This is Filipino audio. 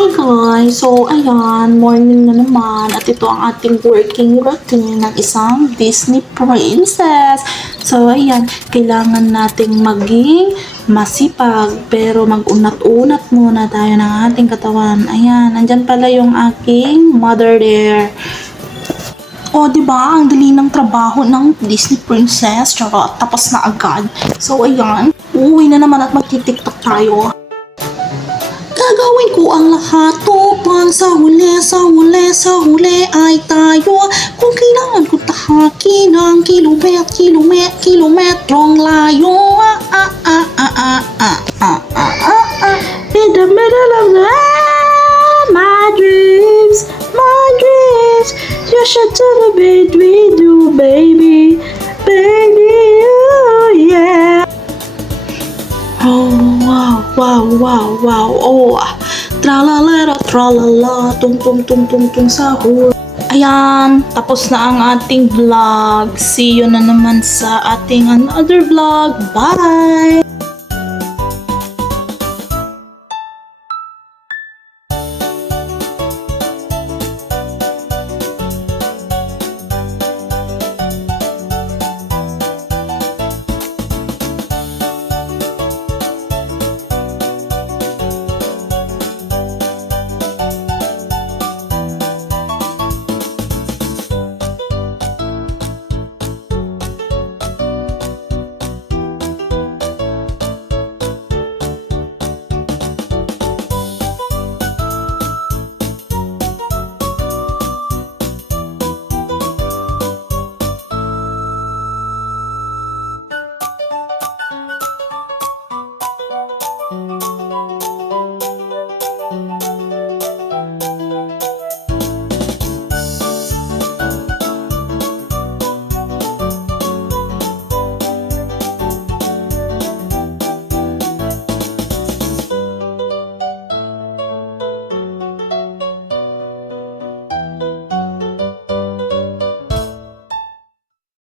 Hi guys! So ayan, morning na naman at ito ang ating working routine ng isang Disney princess. So ayan, kailangan nating maging masipag pero mag-unat-unat muna tayo ng ating katawan. Ayan, nandyan pala yung aking mother there. O, di ba? Ang dali ng trabaho ng Disney princess. Charot, tapos na agad. So ayan, uuwi na naman at magti-tiktok tayo. Gagawin ko ang lahat upang sa huli ay tayo. Kung kailangan ko tahakin ang kilometrong layo. In the middle of the my dreams, you should celebrate with you, baby, oh yeah. Oh, wow. Oh, tralalera, tralala, tung sahur. Ayan, tapos na ang ating vlog. See you na naman sa ating another vlog. Bye!